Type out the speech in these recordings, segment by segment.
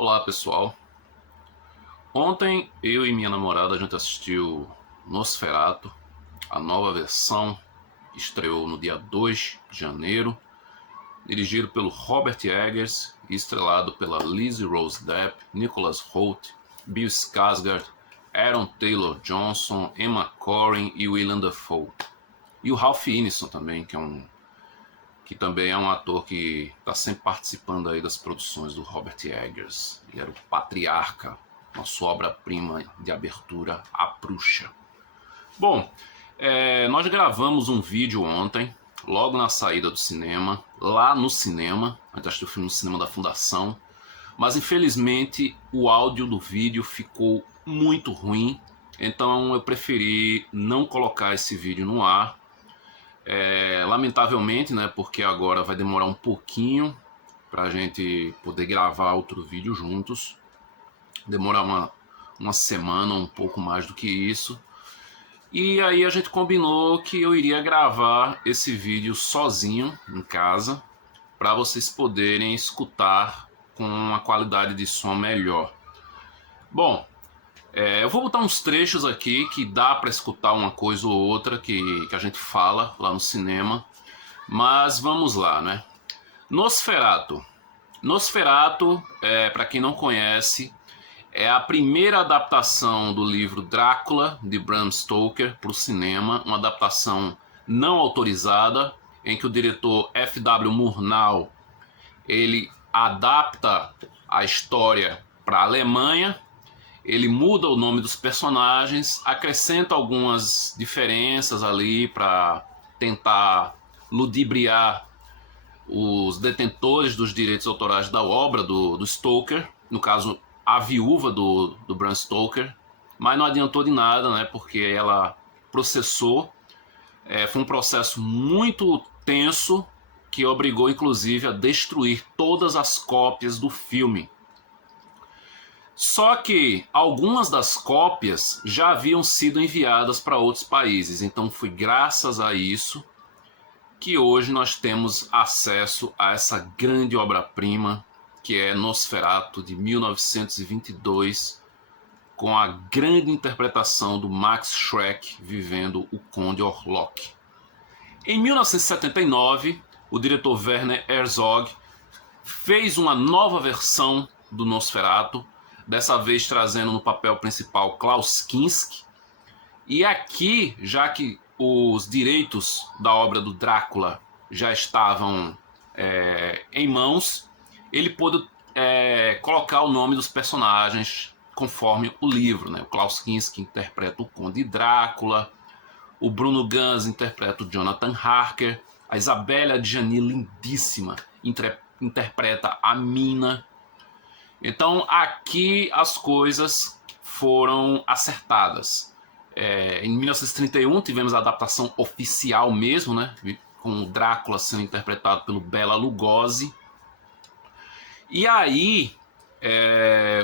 Olá pessoal, ontem eu e minha namorada a gente assistiu Nosferatu, a nova versão que estreou no dia 2 de janeiro, dirigido pelo Robert Eggers e estrelado pela Lizzie Rose Depp, Nicholas Hoult, Bill Skarsgård, Aaron Taylor Johnson, Emma Corrin e Willem Dafoe. E o Ralph Ineson também, que também é um ator que está sempre participando aí das produções do Robert Eggers. Ele era o patriarca, uma sua obra-prima de abertura, A Bruxa. Bom, nós gravamos um vídeo ontem, logo na saída do cinema, lá no cinema. A gente assistiu o filme no cinema da Fundação, mas infelizmente o áudio do vídeo ficou muito ruim, então eu preferi não colocar esse vídeo no ar. Lamentavelmente, né, porque agora vai demorar um pouquinho para a gente poder gravar outro vídeo juntos. Demorar uma semana, um pouco mais do que isso. E aí a gente combinou que eu iria gravar esse vídeo sozinho em casa, para vocês poderem escutar com uma qualidade de som melhor. Bom, eu vou botar uns trechos aqui que dá para escutar uma coisa ou outra que a gente fala lá no cinema, mas vamos lá, né? Nosferatu. Nosferatu, para quem não conhece, é a primeira adaptação do livro Drácula, de Bram Stoker, para o cinema, uma adaptação não autorizada, em que o diretor F.W. Murnau ele adapta a história para a Alemanha. Ele muda o nome dos personagens, acrescenta algumas diferenças ali para tentar ludibriar os detentores dos direitos autorais da obra do Stoker, no caso a viúva do Bram Stoker, mas não adiantou de nada, né, porque ela processou. Foi um processo muito tenso que obrigou inclusive a destruir todas as cópias do filme. Só que algumas das cópias já haviam sido enviadas para outros países, então foi graças a isso que hoje nós temos acesso a essa grande obra-prima que é Nosferatu, de 1922, com a grande interpretação do Max Schreck vivendo o Conde Orlok. Em 1979, o diretor Werner Herzog fez uma nova versão do Nosferatu, dessa vez trazendo no papel principal Klaus Kinski. E aqui, já que os direitos da obra do Drácula já estavam em mãos, ele pôde colocar o nome dos personagens conforme o livro, né? O Klaus Kinski interpreta o Conde Drácula, o Bruno Ganz interpreta o Jonathan Harker, a Isabelle Adjani, lindíssima, interpreta a Mina. Então aqui as coisas foram acertadas. Em 1931 tivemos a adaptação oficial mesmo, né, com o Drácula sendo interpretado pelo Bela Lugosi. E aí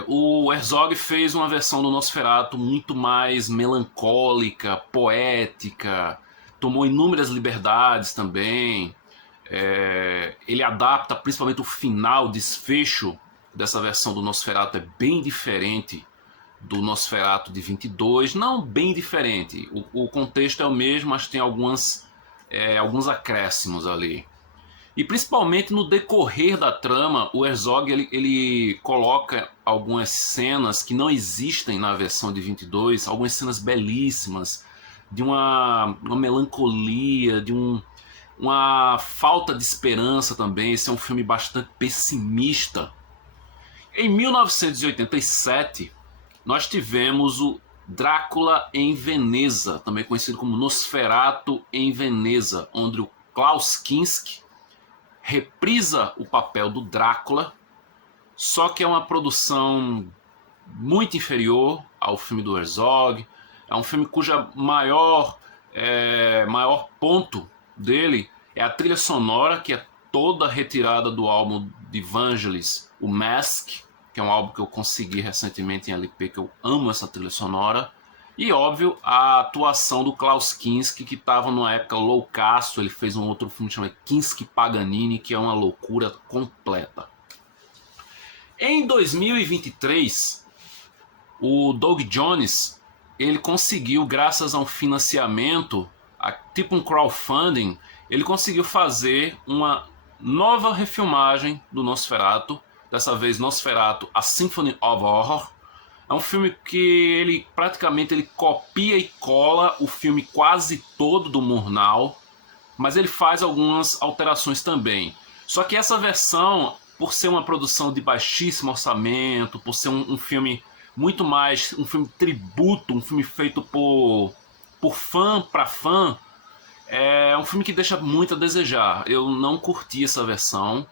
o Herzog fez uma versão do Nosferatu muito mais melancólica, poética, tomou inúmeras liberdades também. Ele adapta principalmente o final, o desfecho dessa versão do Nosferatu é bem diferente do Nosferatu de 22, não bem diferente, o contexto é o mesmo, mas tem alguns acréscimos ali. E principalmente no decorrer da trama, o Herzog ele coloca algumas cenas que não existem na versão de 22, algumas cenas belíssimas, de uma melancolia, de uma falta de esperança também. Esse é um filme bastante pessimista. Em 1987, nós tivemos o Drácula em Veneza, também conhecido como Nosferatu em Veneza, onde o Klaus Kinski reprisa o papel do Drácula, só que é uma produção muito inferior ao filme do Herzog. É um filme cuja maior ponto dele é a trilha sonora, que é toda retirada do álbum de Vangelis, o Mask, que é um álbum que eu consegui recentemente em LP, que eu amo essa trilha sonora. E, óbvio, a atuação do Klaus Kinski, que estava numa época loucaço. Ele fez um outro filme chamado Kinski Paganini, que é uma loucura completa. Em 2023, o Doug Jones, ele conseguiu, graças a um financiamento, tipo um crowdfunding, ele conseguiu fazer uma nova refilmagem do Nosferatu, dessa vez Nosferatu, A Symphony of Horror. É um filme que ele praticamente ele copia e cola o filme quase todo do Murnau, mas ele faz algumas alterações também. Só que essa versão, por ser uma produção de baixíssimo orçamento, por ser um filme muito mais um filme tributo, um filme feito por fã para fã, é um filme que deixa muito a desejar. Eu não curti essa versão.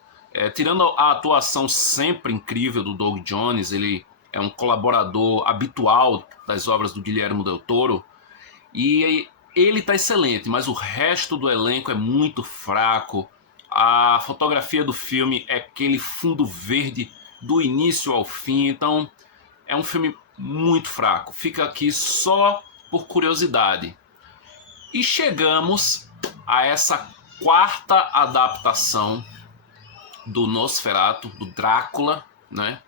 Tirando a atuação sempre incrível do Doug Jones, ele é um colaborador habitual das obras do Guillermo del Toro, e ele tá excelente, mas o resto do elenco é muito fraco. A fotografia do filme é aquele fundo verde do início ao fim, então é um filme muito fraco. Fica aqui só por curiosidade. E chegamos a essa quarta adaptação do Nosferatu, do Drácula, né?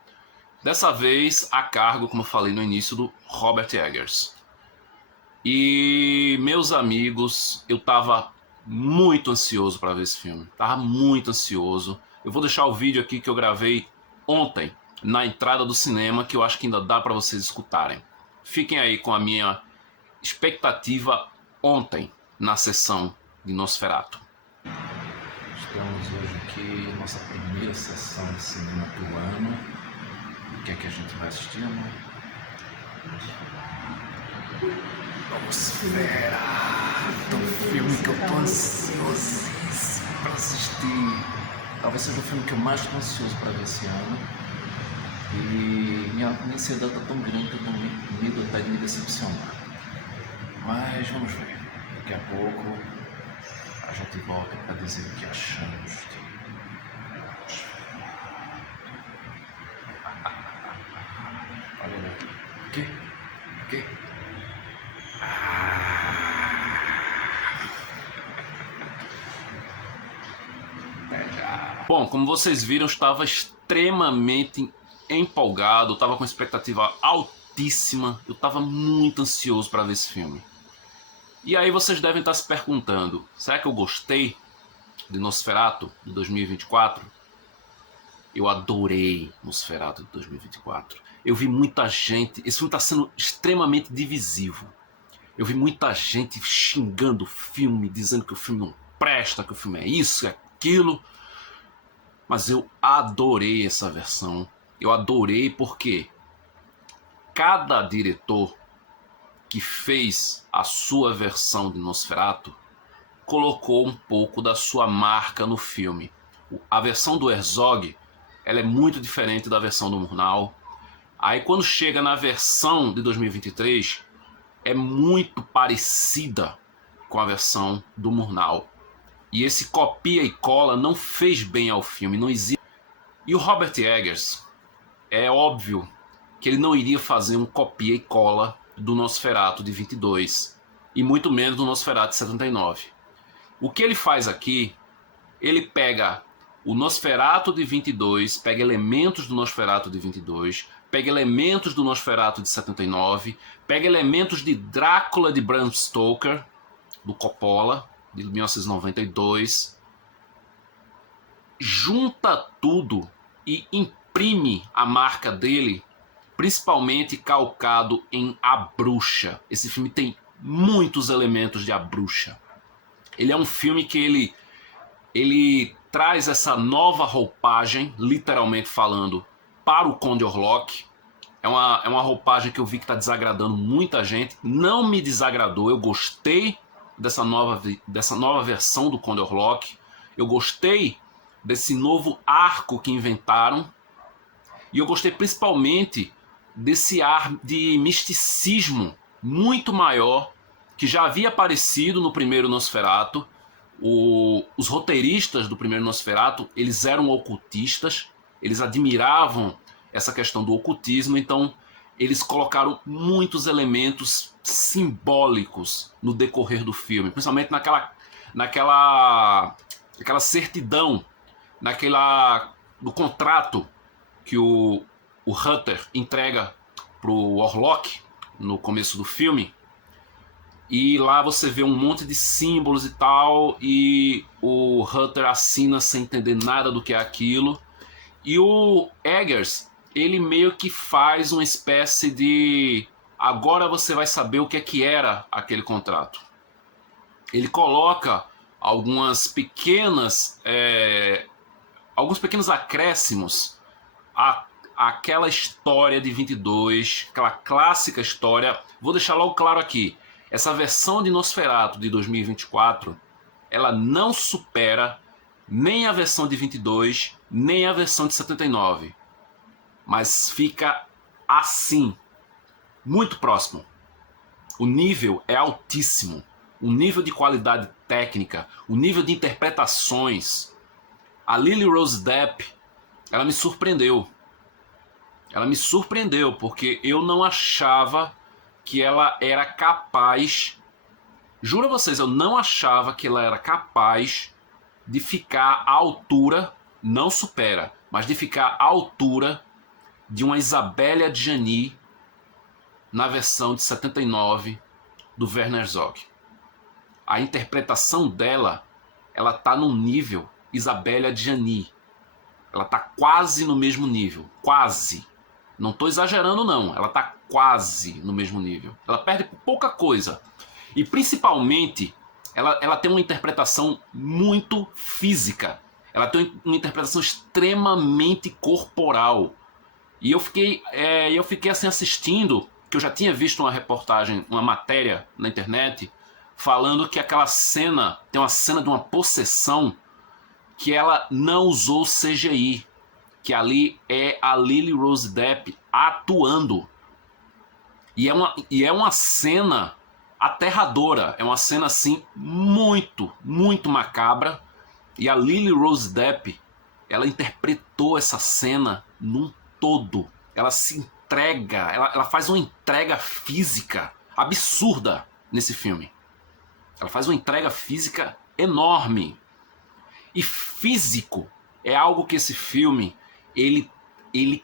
Dessa vez a cargo, como eu falei no início, do Robert Eggers. E, meus amigos, eu tava muito ansioso para ver esse filme. Tava muito ansioso. Eu vou deixar o vídeo aqui que eu gravei ontem, na entrada do cinema, que eu acho que ainda dá para vocês escutarem. Fiquem aí com a minha expectativa ontem, na sessão de Nosferatu. Estamos hoje aqui, nossa primeira sessão de cinema do ano. O que é que a gente vai assistir, amor? Nosferatu, um filme que eu tô ansiosíssimo pra assistir. Talvez seja o filme que eu mais estou ansioso para ver esse ano. E minha ansiedade tá tão grande que eu tô com medo até de me decepcionar. Mas vamos ver. Daqui a pouco a gente volta para dizer o que achamos de... Olha lá. O quê? O quê? Bom, como vocês viram, eu estava extremamente empolgado, estava com expectativa altíssima, eu estava muito ansioso para ver esse filme. E aí vocês devem estar se perguntando, será que eu gostei de Nosferatu de 2024? Eu adorei Nosferatu de 2024. Eu vi muita gente, esse filme está sendo extremamente divisivo. Eu vi muita gente xingando o filme, dizendo que o filme não presta, que o filme é isso, é aquilo. Mas eu adorei essa versão. Eu adorei porque cada diretor que fez a sua versão de Nosferatu colocou um pouco da sua marca no filme. A versão do Herzog, ela é muito diferente da versão do Murnau. Aí quando chega na versão de 2023, é muito parecida com a versão do Murnau. E esse copia e cola não fez bem ao filme, não existe. E o Robert Eggers, é óbvio que ele não iria fazer um copia e cola do Nosferatu de 22, e muito menos do Nosferatu de 79. O que ele faz aqui, ele pega o Nosferatu de 22, pega elementos do Nosferatu de 22, pega elementos do Nosferatu de 79, pega elementos de Drácula de Bram Stoker, do Coppola, de 1992, junta tudo e imprime a marca dele, principalmente calcado em A Bruxa. Esse filme tem muitos elementos de A Bruxa. Ele é um filme que ele traz essa nova roupagem, literalmente falando, para o Conde Orlok. É uma roupagem que eu vi que está desagradando muita gente. Não me desagradou, eu gostei dessa nova versão do Conde Orlok. Eu gostei desse novo arco que inventaram. E eu gostei principalmente desse ar de misticismo muito maior que já havia aparecido no primeiro Nosferatu. Os roteiristas do primeiro Nosferatu, eles eram ocultistas, eles admiravam essa questão do ocultismo, então eles colocaram muitos elementos simbólicos no decorrer do filme, principalmente naquela certidão, do contrato que o Hutter entrega pro Orlok no começo do filme. E lá você vê um monte de símbolos e tal, e o Hutter assina sem entender nada do que é aquilo. E o Eggers, ele meio que faz uma espécie de... Agora você vai saber o que era aquele contrato. Ele coloca alguns pequenos acréscimos àquela história de 22, aquela clássica história. Vou deixar logo claro aqui, essa versão de Nosferatu de 2024, ela não supera nem a versão de 22, nem a versão de 79. Mas fica assim, muito próximo. O nível é altíssimo. O nível de qualidade técnica, o nível de interpretações. A Lily Rose Depp, ela me surpreendeu. Ela me surpreendeu, porque eu não achava que ela era capaz... Juro a vocês, eu não achava que ela era capaz de ficar à altura, não supera, mas de ficar à altura de uma Isabelle Adjani na versão de 79 do Werner Herzog. A interpretação dela, ela tá no nível Isabelle Adjani. Ela tá quase no mesmo nível, quase. Não tô exagerando não, ela tá quase no mesmo nível. Ela perde por pouca coisa. E principalmente, ela tem uma interpretação muito física. Ela tem uma interpretação extremamente corporal. E eu fiquei assim assistindo, que eu já tinha visto uma reportagem, uma matéria na internet, falando que aquela cena, tem uma cena de uma possessão que ela não usou CGI, que ali é a Lily Rose Depp atuando. E é uma cena aterradora, é uma cena assim muito, muito macabra. E a Lily Rose Depp, ela interpretou essa cena num todo. Ela se entrega, ela faz uma entrega física absurda nesse filme. Ela faz uma entrega física enorme. E físico é algo que esse filme, ele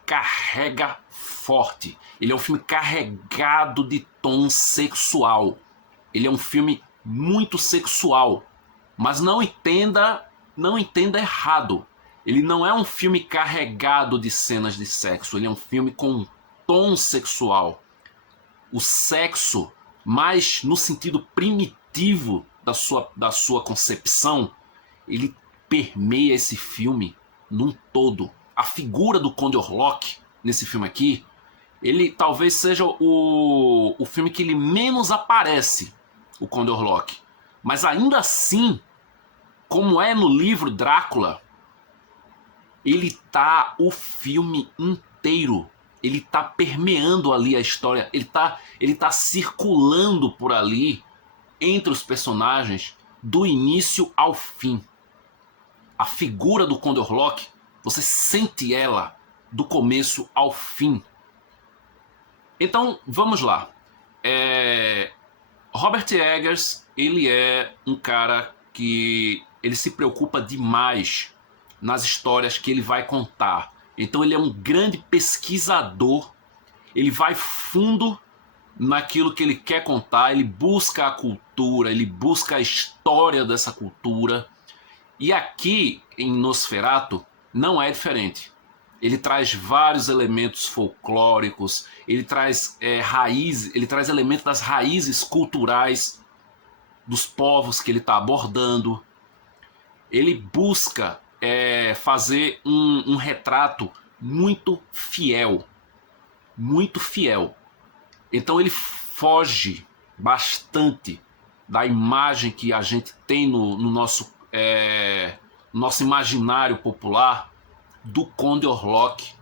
carrega forte. Ele é um filme carregado de tom sexual. Ele é um filme muito sexual. Mas não entenda errado. Ele não é um filme carregado de cenas de sexo. Ele é um filme com um tom sexual. O sexo, mais no sentido primitivo da sua concepção, ele permeia esse filme num todo. A figura do Conde Orlok nesse filme aqui, ele talvez seja o filme que ele menos aparece, o Conde Orlok. Mas ainda assim, como é no livro Drácula, ele tá o filme inteiro. Ele tá permeando ali a história, ele tá circulando por ali entre os personagens do início ao fim. A figura do Conde Orlok, você sente ela do começo ao fim. Então, vamos lá. Robert Eggers, ele é um cara que ele se preocupa demais nas histórias que ele vai contar. Então ele é um grande pesquisador, ele vai fundo naquilo que ele quer contar, ele busca a cultura, ele busca a história dessa cultura. E aqui em Nosferatu não é diferente. Ele traz vários elementos folclóricos, ele traz ele traz elementos das raízes culturais dos povos que ele está abordando. Ele busca fazer um retrato muito fiel. Muito fiel. Então ele foge bastante da imagem que a gente tem no nosso imaginário popular do Conde Orlok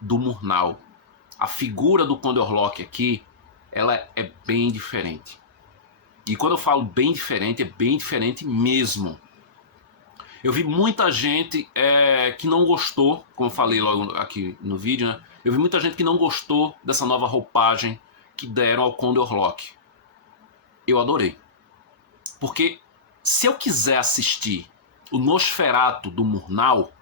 do Murnau. A figura do Conde Orlok aqui, ela é bem diferente. E quando eu falo bem diferente, é bem diferente mesmo. Eu vi muita gente que não gostou, como eu falei logo aqui no vídeo, né? Eu vi muita gente que não gostou dessa nova roupagem que deram ao Conde Orlok. Eu adorei. Porque se eu quiser assistir o Nosferatu do Murnau,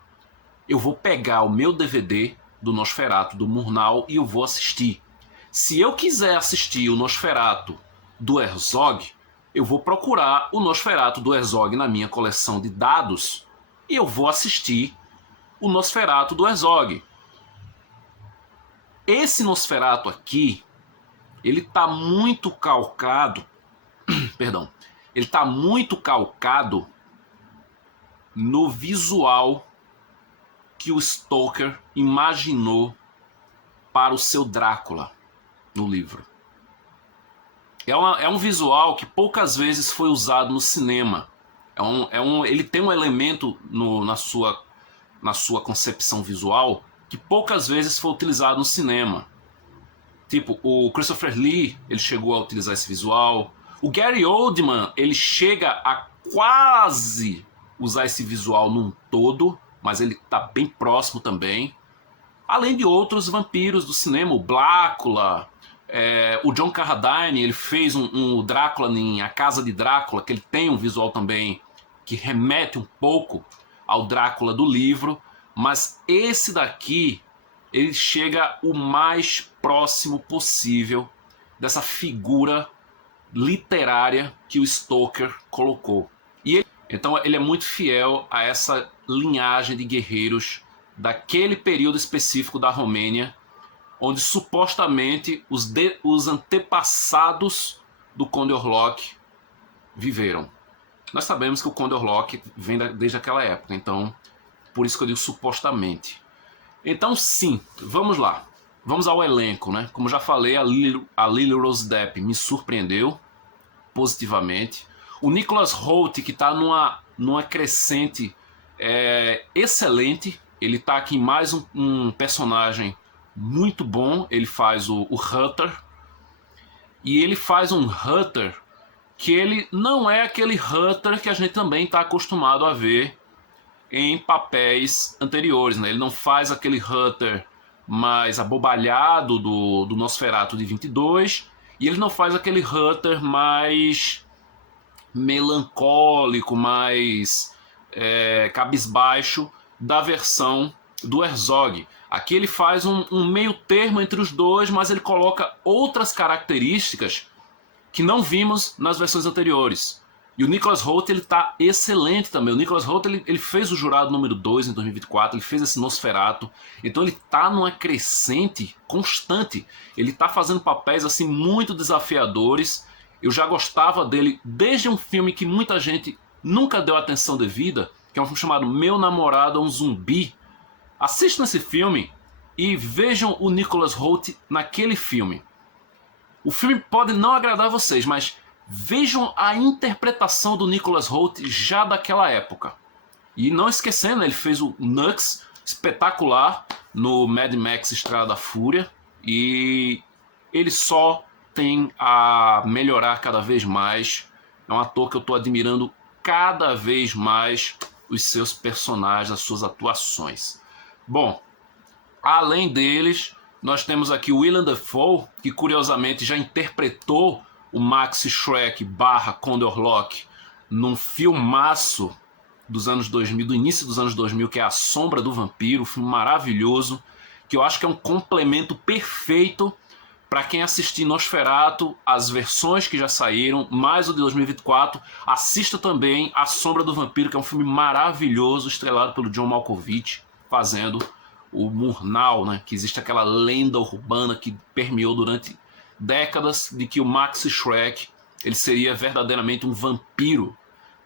eu vou pegar o meu DVD do Nosferatu do Murnau e eu vou assistir. Se eu quiser assistir o Nosferatu do Herzog, eu vou procurar o Nosferatu do Herzog na minha coleção de dados e eu vou assistir o Nosferatu do Herzog. Esse Nosferatu aqui, ele tá muito calcado, perdão, ele tá muito calcado no visual que o Stoker imaginou para o seu Drácula no livro. É um visual que poucas vezes foi usado no cinema. Ele tem um elemento na sua concepção visual que poucas vezes foi utilizado no cinema. Tipo, o Christopher Lee, ele chegou a utilizar esse visual. O Gary Oldman, ele chega a quase usar esse visual num todo, mas ele tá bem próximo também. Além de outros vampiros do cinema, o Blácula, o John Carradine, ele fez um Drácula em A Casa de Drácula, que ele tem um visual também que remete um pouco ao Drácula do livro, mas esse daqui, ele chega o mais próximo possível dessa figura literária que o Stoker colocou. Então ele é muito fiel a essa linhagem de guerreiros daquele período específico da Romênia, onde supostamente os antepassados do Conde Orlok viveram. Nós sabemos que o Conde Orlok vem desde aquela época, então por isso que eu digo supostamente. Então sim, vamos lá. Vamos ao elenco, né? Como já falei, a Lily Rose Depp me surpreendeu positivamente. O Nicholas Hoult, que está numa crescente excelente. Ele está aqui em mais um personagem muito bom. Ele faz o Hutter. E ele faz um Hutter que ele não é aquele Hutter que a gente também está acostumado a ver em papéis anteriores, né? Ele não faz aquele Hutter mais abobalhado do Nosferatu de 22, e ele não faz aquele Hutter mais melancólico, mais cabisbaixo da versão do Herzog. Aqui ele faz um meio termo entre os dois, mas ele coloca outras características que não vimos nas versões anteriores. E o Nicholas Hoult, ele tá excelente também. O Nicholas Hoult, ele fez o Jurado número 2 em 2024, ele fez esse Nosferatu. Então ele tá numa crescente constante. Ele tá fazendo papéis assim muito desafiadores. Eu já gostava dele desde um filme que muita gente nunca deu atenção devida, que é um filme chamado Meu Namorado é um Zumbi. Assistam esse filme e vejam o Nicholas Hoult naquele filme. O filme pode não agradar vocês, mas vejam a interpretação do Nicholas Hoult já daquela época. E não esquecendo, ele fez o Nux, espetacular, no Mad Max Estrada da Fúria. E ele só tem a melhorar cada vez mais. É um ator que eu estou admirando cada vez mais os seus personagens, as suas atuações. Bom, além deles, nós temos aqui o Willem Dafoe, que curiosamente já interpretou o Max Schreck / Conde Orlok num filmaço dos anos 2000, do início dos anos 2000, que é A Sombra do Vampiro, um filme maravilhoso, que eu acho que é um complemento perfeito para quem assistir Nosferatu, as versões que já saíram, mais o de 2024, assista também A Sombra do Vampiro, que é um filme maravilhoso, estrelado pelo John Malkovich, fazendo o Murnau, né? Que existe aquela lenda urbana que permeou durante décadas de que o Max Schreck ele seria verdadeiramente um vampiro,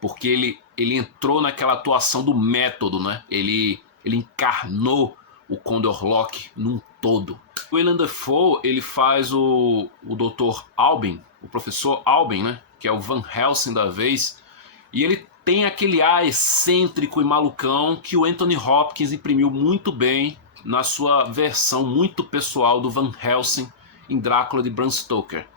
porque ele entrou naquela atuação do método, né? Ele encarnou o Conde Orlok num todo. O Willem Dafoe, ele faz o Dr. Albin, o professor Albin, né? Que é o Van Helsing da vez, e ele tem aquele ar excêntrico e malucão que o Anthony Hopkins imprimiu muito bem na sua versão muito pessoal do Van Helsing em Drácula de Bram Stoker.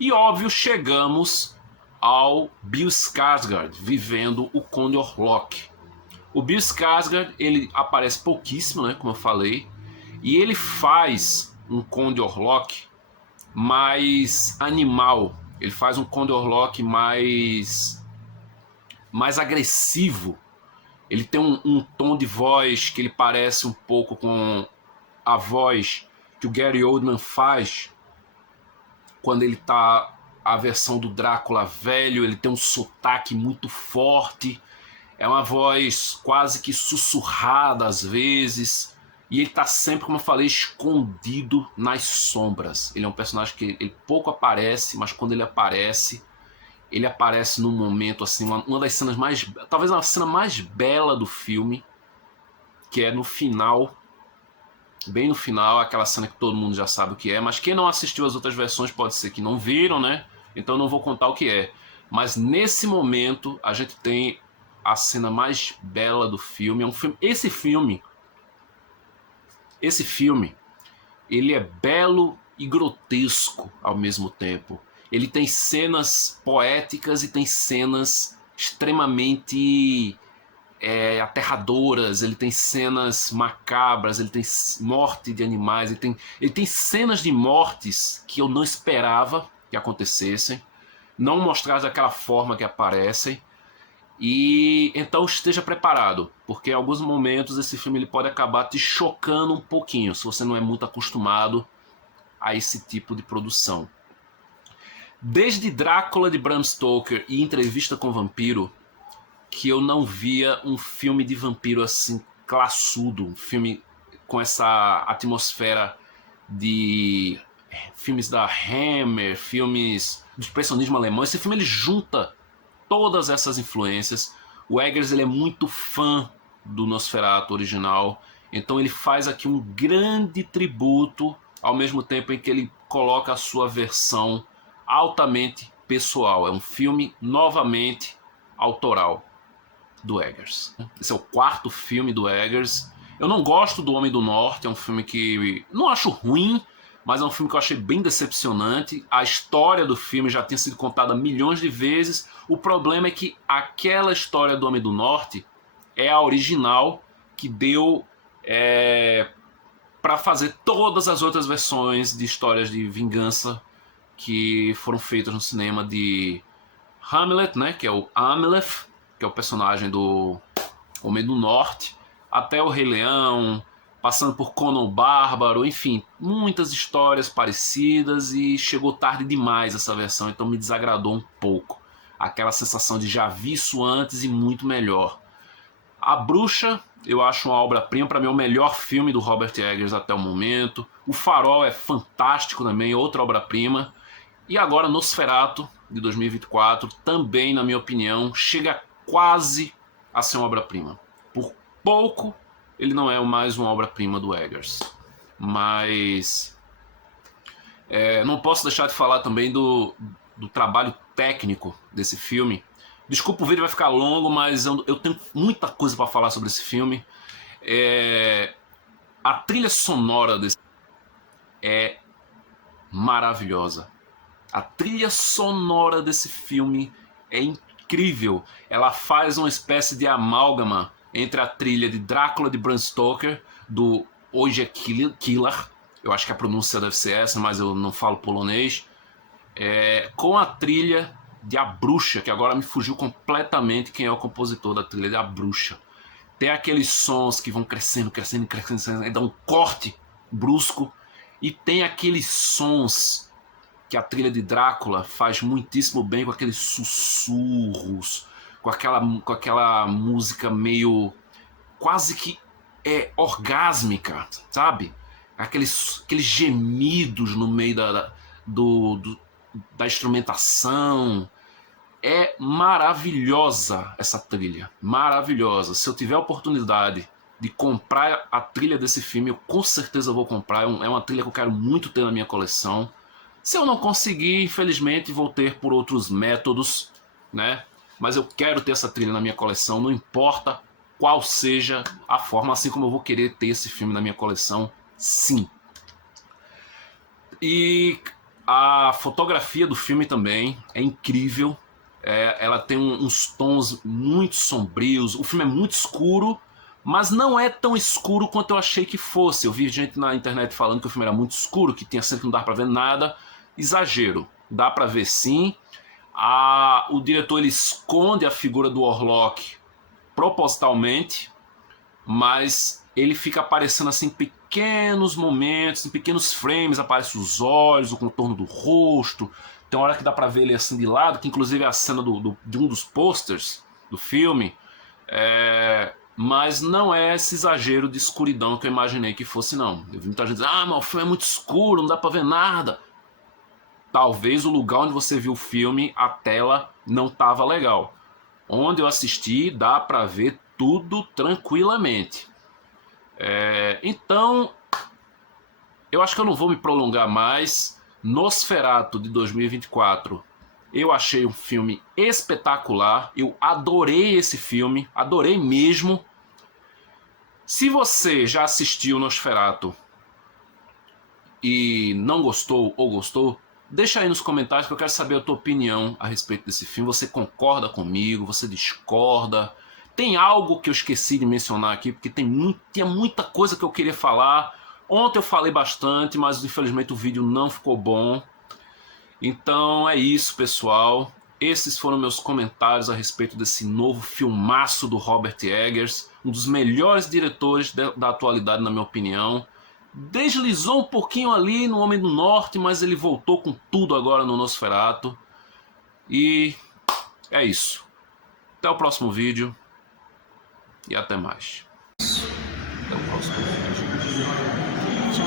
E óbvio, chegamos ao Bill Skarsgård vivendo o Conde Orlok. O Bill Skarsgård, ele aparece pouquíssimo, né, como eu falei, e ele faz um Conde Orlok mais animal. Ele faz um Conde Orlok mais agressivo. Ele tem um tom de voz que ele parece um pouco com a voz que o Gary Oldman faz quando ele tá a versão do Drácula velho, ele tem um sotaque muito forte, é uma voz quase que sussurrada às vezes, e ele tá sempre, como eu falei, escondido nas sombras. Ele é um personagem que ele pouco aparece, mas quando ele aparece num momento assim, uma das cenas mais, talvez a cena mais bela do filme, que é no final, bem no final, aquela cena que todo mundo já sabe o que é, mas quem não assistiu as outras versões pode ser que não viram, né? Então eu não vou contar o que é. Mas nesse momento a gente tem a cena mais bela do filme. É um filme. Esse filme, ele é belo e grotesco ao mesmo tempo. Ele tem cenas poéticas e tem cenas extremamente aterradoras, ele tem cenas macabras, ele tem morte de animais, ele tem cenas de mortes que eu não esperava que acontecessem, não mostradas daquela forma que aparecem, e então esteja preparado, porque em alguns momentos esse filme ele pode acabar te chocando um pouquinho, se você não é muito acostumado a esse tipo de produção. Desde Drácula de Bram Stoker e Entrevista com o Vampiro, que eu não via um filme de vampiro assim classudo, um filme com essa atmosfera de filmes da Hammer, filmes do expressionismo alemão. Esse filme ele junta todas essas influências. O Eggers ele é muito fã do Nosferatu original, então ele faz aqui um grande tributo, ao mesmo tempo em que ele coloca a sua versão altamente pessoal. É um filme novamente autoral do Eggers. Esse é o quarto filme do Eggers. Eu não gosto do Homem do Norte, é um filme que não acho ruim, mas é um filme que eu achei bem decepcionante. A história do filme já tinha sido contada milhões de vezes. O problema é que aquela história do Homem do Norte é a original que deu para fazer todas as outras versões de histórias de vingança que foram feitas no cinema, de Hamlet, né, que é o Ameleth, que é o personagem do Homem do Norte, até o Rei Leão, passando por Conan o Bárbaro, enfim, muitas histórias parecidas, e chegou tarde demais essa versão, então me desagradou um pouco. Aquela sensação de já vi isso antes e muito melhor. A Bruxa, eu acho uma obra-prima, para mim é o melhor filme do Robert Eggers até o momento. O Farol é fantástico também, outra obra-prima. E agora Nosferatu, de 2024, também, na minha opinião, chega quase a ser uma obra-prima. Por pouco, ele não é mais uma obra-prima do Eggers. Mas não posso deixar de falar também do trabalho técnico desse filme. Desculpa, o vídeo vai ficar longo, mas eu tenho muita coisa para falar sobre esse filme. A trilha sonora desse é maravilhosa. A trilha sonora desse filme é incrível. Ela faz uma espécie de amálgama entre a trilha de Drácula de Bram Stoker, do Hoje é Killer, eu acho que a pronúncia deve ser essa, mas eu não falo polonês, com a trilha de A Bruxa, que agora me fugiu completamente quem é o compositor da trilha de A Bruxa. Tem aqueles sons que vão crescendo, crescendo, crescendo, e dá um corte brusco, e tem aqueles sons que a trilha de Drácula faz muitíssimo bem, com aqueles sussurros, com aquela música meio quase que orgásmica, sabe? Aqueles gemidos no meio da instrumentação. É maravilhosa essa trilha, maravilhosa. Se eu tiver a oportunidade de comprar a trilha desse filme, eu com certeza vou comprar. É uma trilha que eu quero muito ter na minha coleção. Se eu não conseguir, infelizmente, vou ter por outros métodos, né? Mas eu quero ter essa trilha na minha coleção, não importa qual seja a forma, assim como eu vou querer ter esse filme na minha coleção, sim. E a fotografia do filme também é incrível. Ela tem uns tons muito sombrios. O filme é muito escuro, mas não é tão escuro quanto eu achei que fosse. Eu vi gente na internet falando que o filme era muito escuro, que tinha cena que não dava pra ver nada. Exagero, dá pra ver sim. O diretor ele esconde a figura do Orlok propositalmente, mas ele fica aparecendo assim em pequenos momentos, em pequenos frames, aparecem os olhos, o contorno do rosto. Tem uma hora que dá pra ver ele assim de lado, que inclusive é a cena de um dos posters do filme. Mas não é esse exagero de escuridão que eu imaginei que fosse, não. Eu vi muita gente dizer, mas o filme é muito escuro, não dá pra ver nada. Talvez o lugar onde você viu o filme, a tela não estava legal. Onde eu assisti, dá pra ver tudo tranquilamente. Então, eu acho que eu não vou me prolongar mais. Nosferatu de 2024, eu achei um filme espetacular. Eu adorei esse filme, adorei mesmo. Se você já assistiu Nosferatu e não gostou ou gostou, deixa aí nos comentários que eu quero saber a tua opinião a respeito desse filme. Você concorda comigo? Você discorda? Tem algo que eu esqueci de mencionar aqui, porque tinha muita coisa que eu queria falar. Ontem eu falei bastante, mas infelizmente o vídeo não ficou bom. Então é isso, pessoal. Esses foram meus comentários a respeito desse novo filmaço do Robert Eggers, um dos melhores diretores da atualidade, na minha opinião. Deslizou um pouquinho ali no Homem do Norte, mas ele voltou com tudo agora no Nosferatu. E é isso. Até o próximo vídeo e até mais. Até o próximo vídeo. Tchau.